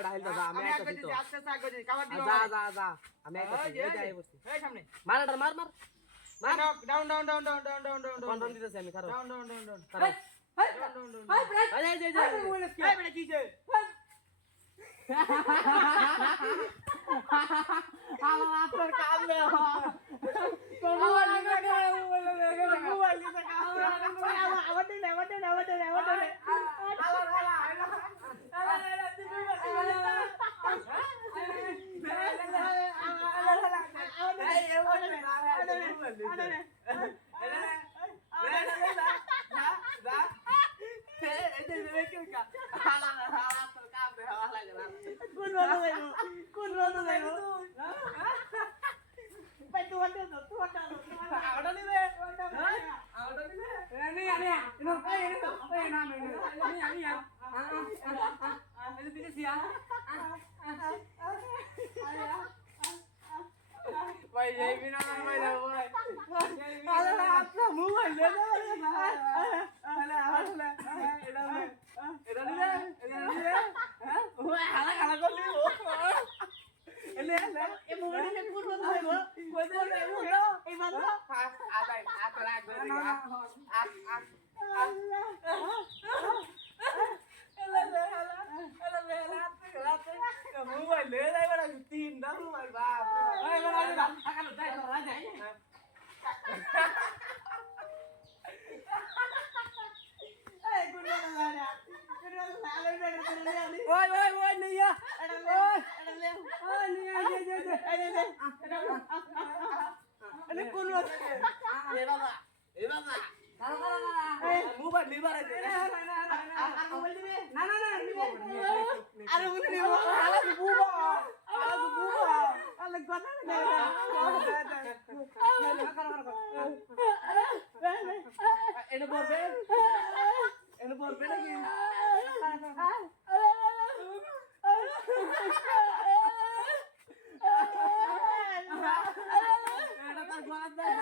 বেটা হেল যা আমি আমি একটা আগে দিতো দিছি আস্তে আস্তে আগে দিছি খাবার দিও যা যা যা আমি একটা এই দিছি এই বসছি এই সামনে মার এটা মার মার মার down down down down down down down control দিতেছি আমি কারো ডাউন ডাউন ডাউন ডাউন কারো high down down high break এই যে এই বেটা কি যে আমার আপনার কাম নে মোবাইল নিয়ে মোবাইল দিতে কাম ভাই এই বিনা ভাই না ভাই আরে আপনা মোবাইল দে না এটা নিলে হ্যাঁ ওই হালা হালা করলি এলে এলে এই মোবাইল নিয়ে কোন বন্ধ হইব কই দে এই বন্ধ আদাই আতর আগ করে মোবাইল লে যাই বড় তিন দা মোবাইল বাপ এই বেটা আকালো যাই তো রাজা এই কোন বন্ধ না ওই ওই ওই নিয়া ওই এটা লে ওই নিয়া আরে কোন বন্ধ এ বাবা কারা কারা মোবাইল লিবার আছে মোবাইল দিবে না না না দিবে আরে উনি নিব আলা বুবা আলা কথা না এটা পড়বে নাকি এটা তার গলাত ধর